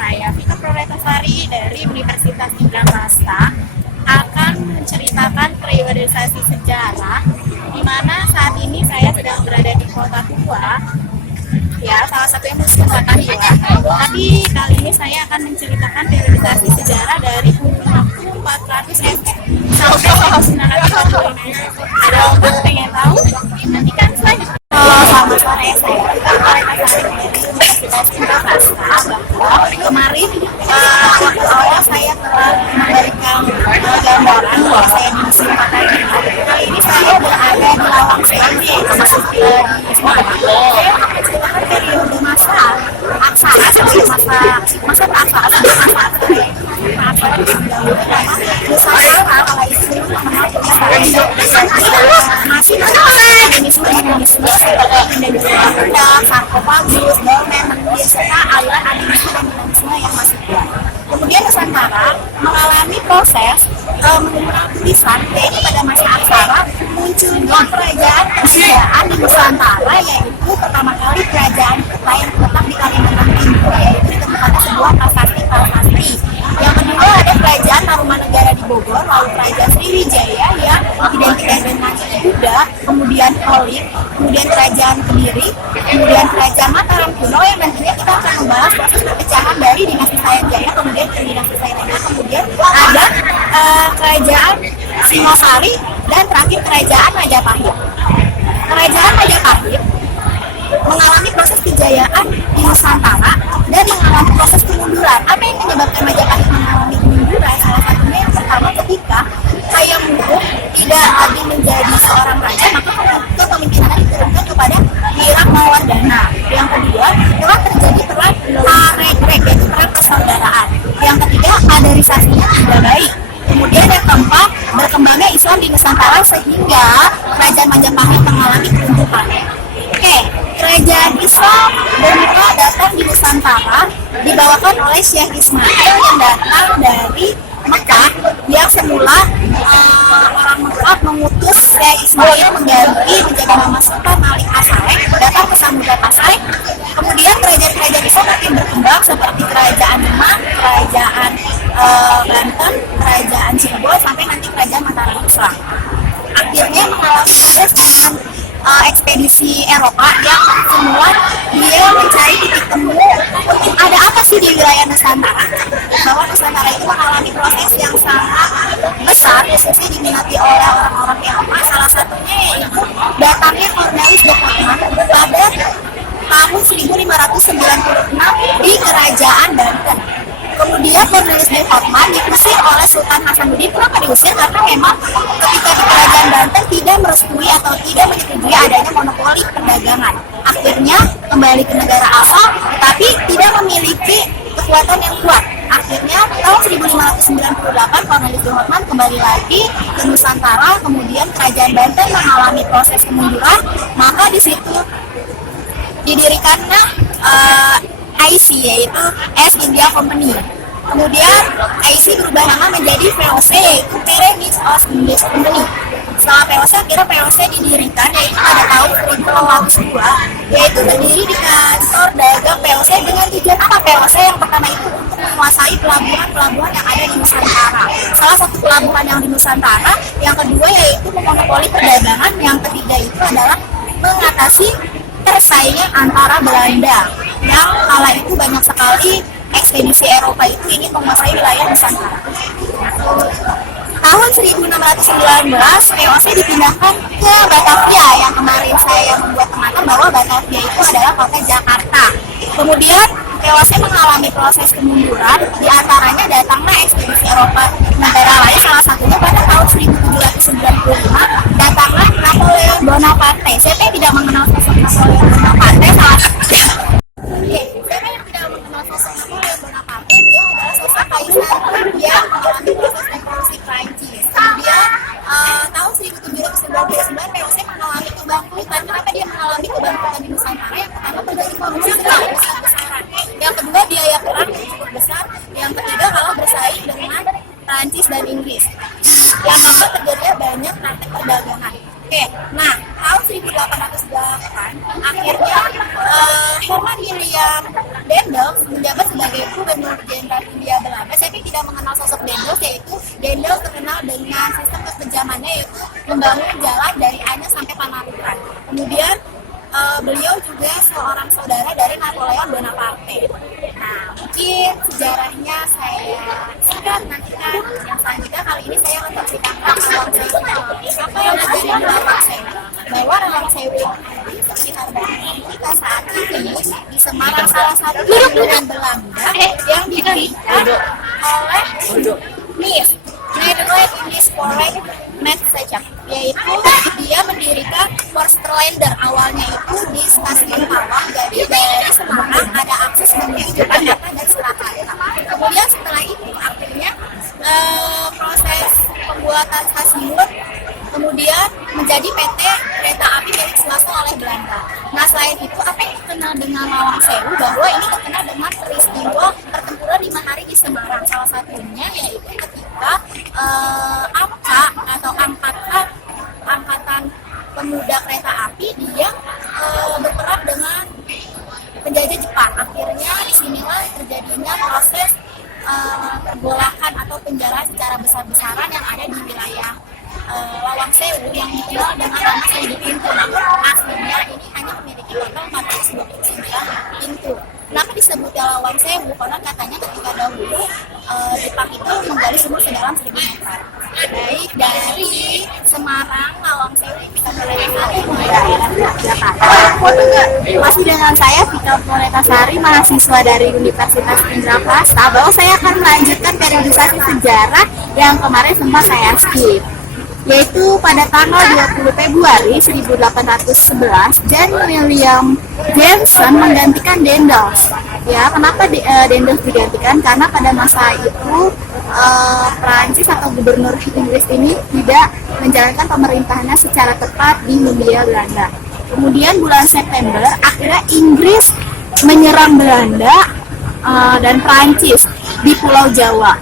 saya Vika Proletasari dari Universitas Indramayu akan menceritakan periodisasi sejarah di mana saat ini saya sedang berada di kota tua, ya salah satunya Museum Fathahillah. Tapi kali ini saya akan menceritakan periodisasi sejarah dari waktu 400 sampai 1945. Ada yang pengen tahu? Nantikan selanjutnya. Selamat sore, saya Vika Proletasari dari Universitas Indramayu. Kemarin waktu awal saya telah memberikan gambaran bahwa saya di Museum Fathahillah. Kali ini saya berada di Lawang Sewu, masuk di saya menceritakan periode masa aksara sebagai masa aksara Nusantara kala itu mengenal masih komunisme seperti Hindia sarkofagus, dolmen, serta aliran animisme yang masih kuat. Kemudian Nusantara mengalami proses tulisan, yaitu pada masa aksara munculnya kerajaan di Nusantara, yaitu pertama kali kerajaan lain terletak di Kalimantan Timur, yaitu ditemukannya sebuah prasasti. Yang kedua ada kerajaan Tarumanegara di Bogor, lalu kerajaan Sriwijaya yang identik dengan Buddha, kemudian Olive, kemudian kerajaan Kediri, kemudian kerajaan Mataram kuno yang nantinya kita akan membahas proses perpecahan dari dinasti Sayanjaya kemudian ke dinasti Sayanjaya, kemudian ada kerajaan Singosari, dan terakhir kerajaan Majapahit. Kerajaan Majapahit mengalami proses kejayaan di Nusantara dan mengalami proses kemunduran. Apa yang menyebabkan Majapahit mengalami kemunduran? Salah satunya yang pertama, ketika Hayam Wuruk tidak lagi menjadi seorang raja, maka kepemimpinannya diturunkan kepada Kirang Mawardhana. Yang kedua, telah terjadi perang Haregreg, yaitu perang persaudaraan. Yang ketiga, kaderisasinya tidak baik. Kemudian yang keempat, berkembangnya Islam di Nusantara sehingga kerajaan Majapahit mengalami keruntuhan. Oke, kerajaan Islam bermula datang di Nusantara dibawakan oleh Syekh Ismail yang datang dari Mekah, yang semula orang Mekah mengutus Syekh Ismail mengganti menjadi Nama Sultan Malik As-Saleh datang ke Samudra Pasai. Kemudian kerajaan-kerajaan Islam makin berkembang seperti kerajaan Demak, kerajaan Banten, kerajaan Cirebon, sampai nanti kerajaan Mataram Islam. Akhirnya mengalami proses dengan ekspedisi Eropa yang semula dia mencari titik temu ada apa sih di wilayah Nusantara, bahwa Nusantara itu mengalami proses yang sangat besar khususnya diminati oleh orang-orang Eropa. Salah satunya yaitu datangnya Cornelis de Houtman pada tahun 1596 di kerajaan Banten. Kemudian Cornelis de Houtman diusir oleh Sultan Hasanuddin. Kenapa diusir? Karena memang ketika di kerajaan Banten tidak merestui atau tidak menyetujui adanya monopoli perdagangan. Akhirnya kembali ke negara asal, tapi tidak memiliki kekuatan yang kuat. Akhirnya tahun 1598 Cornelis de Houtman kembali lagi ke Nusantara. Kemudian kerajaan Banten mengalami proses kemunduran, maka di situ didirikannya IC, yaitu East India Company. Kemudian IC berubah nama menjadi VOC, yaitu Pyrenees East India Company. Setelah VOC, akhirnya VOC didirikan yaitu pada tahun 1602, yaitu berdiri di kantor dagang VOC dengan tujuan apa? VOC yang pertama itu untuk menguasai pelabuhan-pelabuhan yang ada di Nusantara. Salah satu pelabuhan yang di Nusantara, yang kedua yaitu memonopoli perdagangan, yang ketiga itu adalah mengatasi persaingan antara Belanda yang kala itu banyak sekali ekspedisi Eropa itu ingin menguasai wilayah Nusantara. Tahun 1619 VOC dipindahkan ke Batavia, yang kemarin saya membuat teman-teman bahwa Batavia itu adalah kota Jakarta. Kemudian VOC mengalami proses kemunduran, diantaranya datanglah ekspedisi Eropa negara lain, salah satunya pada tahun 1795 datanglah Napoleon Bonaparte. Siapa yang tidak mengenal sosok Napoleon Bonaparte? Siapa yang tidak mengenal sosok Napoleon Bonaparte? Dia adalah sosok kaisar yang mengalami proses revolusi Prancis. Kemudian tahun 1799 VOC mengalami kebangkrutan. Kenapa dia mengalami kebangkrutan di Nusantara? Yang pertama, terjadi korupsi yang besar-besaran. Yang kedua, biaya perang yang cukup besar. Yang ketiga, kalah bersaing dengan Prancis dan Inggris. Yang keempat, terjadinya banyak praktek perdagangan. Oke, nah tahun 1808 akhirnya Herman Dendels menjabat sebagai Gubernur Jenderal Hindia Belanda. Saya tidak mengenal sosok Dendels, yaitu Dendels terkenal dengan sistem kekejamannya, yaitu membangun jalan dari Anyer sampai Pamanukan. Kemudian beliau juga seorang saudara dari Napoleon Bonaparte. Nah, mungkin sejarahnya saya singkat nantikan. Yang selanjutnya kali ini saya akan ceritakan Lawang Sewu. Apa yang terjadi di Lawang Sewu? Bahwa Lawang Sewu ini seperti harga kita saat ini di Semarang, salah satu pemerintahan Belanda yang didirikan oleh Miss Nederland Indies Foreign Message, yaitu dia mendirikan Forsterlander. Awalnya itu di stasiun Mawang, jadi dari Semarang ada akses menuju Jakarta dan Surakarta. Kemudian setelah itu akhirnya proses pembuatan stasiun kemudian menjadi PT Kereta Api milik swasta oleh Belanda. Nah, selain itu apa yang terkenal dengan Lawang Sewu, bahwa ini terkenal dengan peristiwa pertempuran 5 hari di Semarang. Salah satunya yaitu ketika AMKA atau angkatan pemuda kereta api dia berperang dengan penjajah Jepang. Akhirnya disinilah terjadinya proses pergolakan atau penjarahan secara besar-besaran yang ada di wilayah Lawang Sewu yang dikenal dengan nama Seribu Pintu. Namun aslinya ini hanya memiliki total 429 pintu. Kenapa disebutnya Lawang Sewu? Karena katanya ketika dahulu Jepang itu menggali sumur sedalam 1000 meter. Baik dari Semarang, Lawang Sewu kita mulai dari daerah Jakarta. Masih dengan saya Vika Proletasari, mahasiswa dari Universitas Indraprasta. Bahwa saya akan melanjutkan periodisasi sejarah yang kemarin sempat saya skip, yaitu pada tanggal 20 Februari 1811 John William Jameson menggantikan Dendels. Ya, kenapa Dendels digantikan? Karena pada masa itu Prancis atau gubernur Inggris ini tidak menjalankan pemerintahannya secara tepat di Hindia Belanda. Kemudian bulan September akhirnya Inggris menyerang Belanda dan Prancis di Pulau Jawa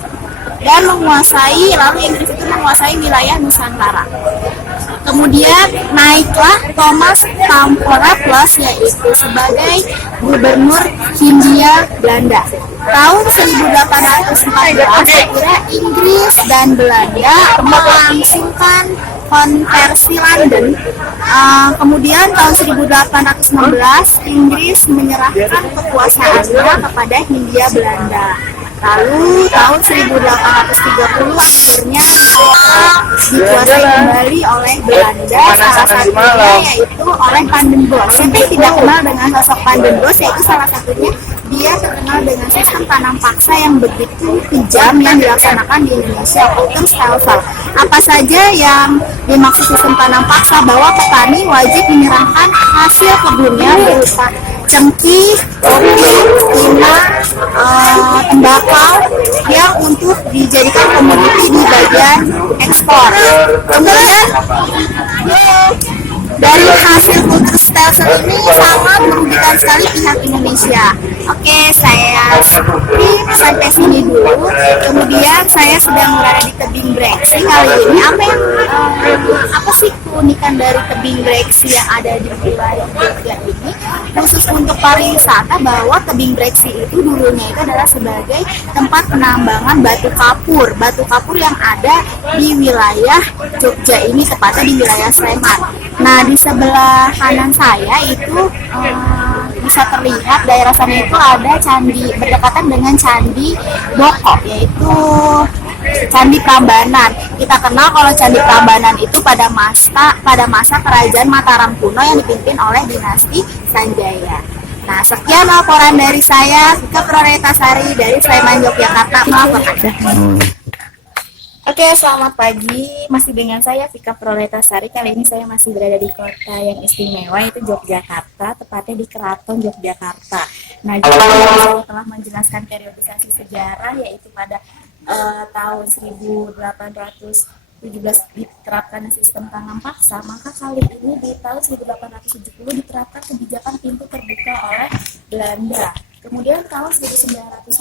dan menguasai, lalu Inggris itu menguasai wilayah Nusantara. Kemudian naiklah Thomas Tamporaplus, yaitu sebagai gubernur Hindia Belanda. Tahun 1814 akhirnya Inggris dan Belanda melangsungkan konversi London. Kemudian tahun 1816 Inggris menyerahkan kekuasaannya kepada Hindia Belanda. Lalu tahun 1830 akhirnya dikuasai kembali oleh Belanda, salah satunya yaitu oleh Van den Bosch. Siapa yang tidak kenal dengan sosok Van den Bosch, yaitu salah satunya dia terkenal dengan sistem tanam paksa yang begitu kejam yang dilaksanakan di Indonesia, Autumn Style. Apa saja yang dimaksud sistem tanam paksa? Bahwa petani wajib menyerahkan hasil kebunnya berupa cengkih, kopi, pinang, tembakau yang untuk dijadikan komoditi di bagian ekspor. Kemudian dari hasil kultur style ini sangat merugikan sekali pihak Indonesia. Oke, saya skip sampai sini dulu. Kemudian saya sedang berada di tebing Breksi kali ini. Apa sih keunikan dari tebing Breksi yang ada di wilayah Jogja ini? Khusus untuk pariwisata, bahwa tebing Breksi itu dulunya itu adalah sebagai tempat penambangan batu kapur. Batu kapur yang ada di wilayah Jogja ini, tepatnya di wilayah Sleman. Nah, di sebelah kanan saya itu bisa terlihat daerah sana itu ada candi berdekatan dengan Candi Boko, yaitu Candi Prambanan. Kita kenal kalau Candi Prambanan itu pada masa kerajaan Mataram kuno yang dipimpin oleh dinasti Sanjaya. Nah, sekian laporan dari saya, Vika Proletasari dari Sleman, Yogyakarta melaporkan. Oke, selamat pagi. Masih dengan saya Vika Proletasari. Kali ini saya masih berada di kota yang istimewa, yaitu Yogyakarta, tepatnya di Keraton Yogyakarta. Nah, juga saya telah menjelaskan periodisasi sejarah, yaitu pada tahun 1817 diterapkan sistem tanam paksa. Maka kali ini di tahun 1870 diterapkan kebijakan pintu terbuka oleh Belanda. Kemudian tahun 1901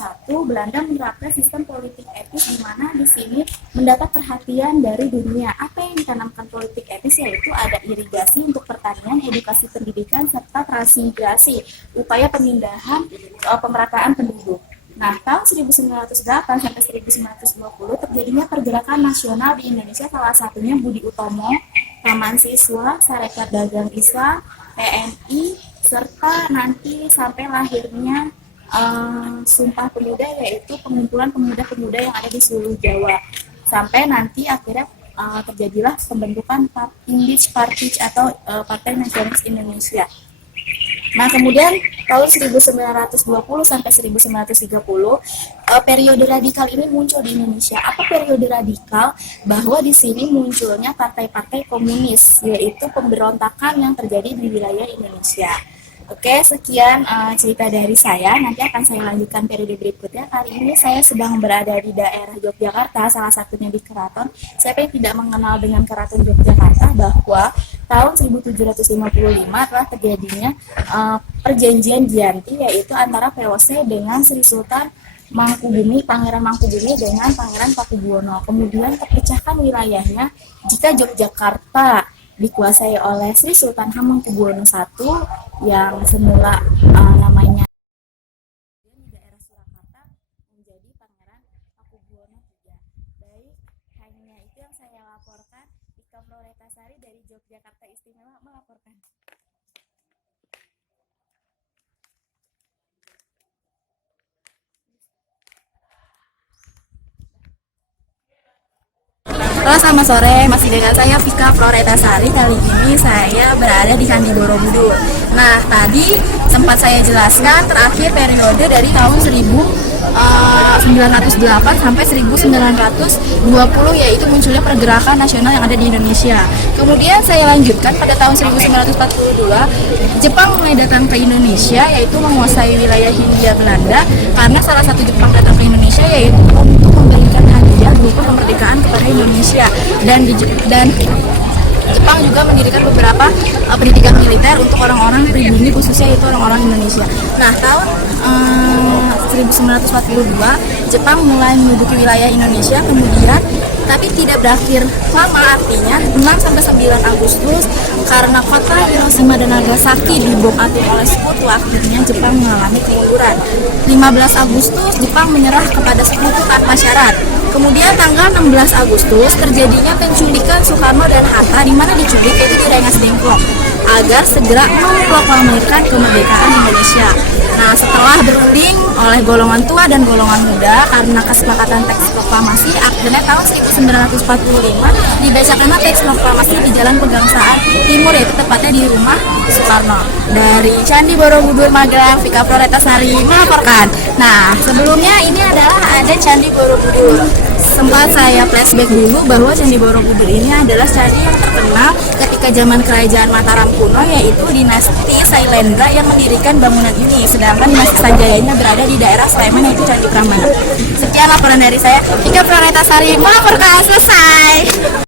Belanda menerapkan sistem politik etis di mana di sini mendapat perhatian dari dunia. Apa yang ditanamkan politik etis yaitu ada irigasi untuk pertanian, edukasi pendidikan, serta transmigrasi, upaya pemindahan pemerataan penduduk. Nah, tahun 1908 sampai 1920 terjadinya pergerakan nasional di Indonesia, salah satunya Budi Utomo, Taman Siswa, Sarekat Dagang Islam, TNI, serta nanti sampai lahirnya Sumpah Pemuda, yaitu pengumpulan pemuda-pemuda yang ada di seluruh Jawa. Sampai nanti akhirnya terjadilah pembentukan Indich Party atau Partai Nasionalis Indonesia. Nah, kemudian tahun 1920 sampai 1930 periode radikal ini muncul di Indonesia. Apa periode radikal? Bahwa di sini munculnya partai-partai komunis, yaitu pemberontakan yang terjadi di wilayah Indonesia. Oke, sekian cerita dari saya. Nanti akan saya lanjutkan periode berikutnya. Kali ini saya sedang berada di daerah Yogyakarta, salah satunya di Keraton. Siapa yang tidak mengenal dengan Keraton Yogyakarta, bahwa tahun 1755 telah terjadinya perjanjian Giyanti, yaitu antara VOC dengan Sri Sultan Mangkubumi, Pangeran Mangkubumi dengan Pangeran Pakubuwono. Kemudian terpecahkan wilayahnya jika Yogyakarta dikuasai oleh Sri Sultan Hamengkubuwono I yang semula namanya di daerah Surakarta menjadi Pangeran Pakubuwono III. Baik, hanya itu yang saya laporkan. Ika Floretasari dari Yogyakarta Istimewa melaporkan. Halo, selamat sore. Masih dengan saya Vika Floretasari. Kali ini saya berada di Candi Borobudur. Nah, tadi sempat saya jelaskan terakhir periode dari tahun 1908 sampai 1920, yaitu munculnya pergerakan nasional yang ada di Indonesia. Kemudian saya lanjutkan pada tahun 1942, Jepang mulai datang ke Indonesia, yaitu menguasai wilayah Hindia Belanda, karena salah satu Jepang datang ke Indonesia yaitu untuk memberikan hadiah berupa kemerdekaan kepada Indonesia, dan Jepang juga mendirikan beberapa pendidikan militer untuk orang-orang pribumi, khususnya itu orang-orang Indonesia. Nah, tahun 1942 Jepang mulai menduduki wilayah Indonesia, kemudian tapi tidak berakhir lama, artinya 6 sampai 9 Agustus karena kota Hiroshima dan Nagasaki dibom atom oleh sekutu, akhirnya Jepang mengalami kemunduran. 15 Agustus Jepang menyerah kepada sekutu tanpa syarat. Kemudian tanggal 16 Agustus terjadinya penculikan Soekarno dan Hatta, di mana diculik yaitu di Rengas Dengklok, agar segera memproklamirkan kemerdekaan Indonesia. Nah, setelah berunding oleh golongan tua dan golongan muda karena kesepakatan teks proklamasi, akhirnya tahun 1945 dibacakanlah teks proklamasi di Jalan Pegangsaan Timur, yaitu tepatnya di rumah Soekarno. Dari Candi Borobudur Magelang, Vika Floretasari melaporkan. Nah, sebelumnya ini adalah ada Candi Borobudur. Sempat saya flashback dulu bahwa Candi Borobudur ini adalah candi yang terkenal ketika zaman kerajaan Mataram kuno, yaitu dinasti Sailendra yang mendirikan bangunan ini. Sedangkan dinasti Sanjayanya berada di daerah Sleman, yaitu Candi Prambanan. Sekian laporan dari saya, Vika Floretasari melaporkan. Selesai.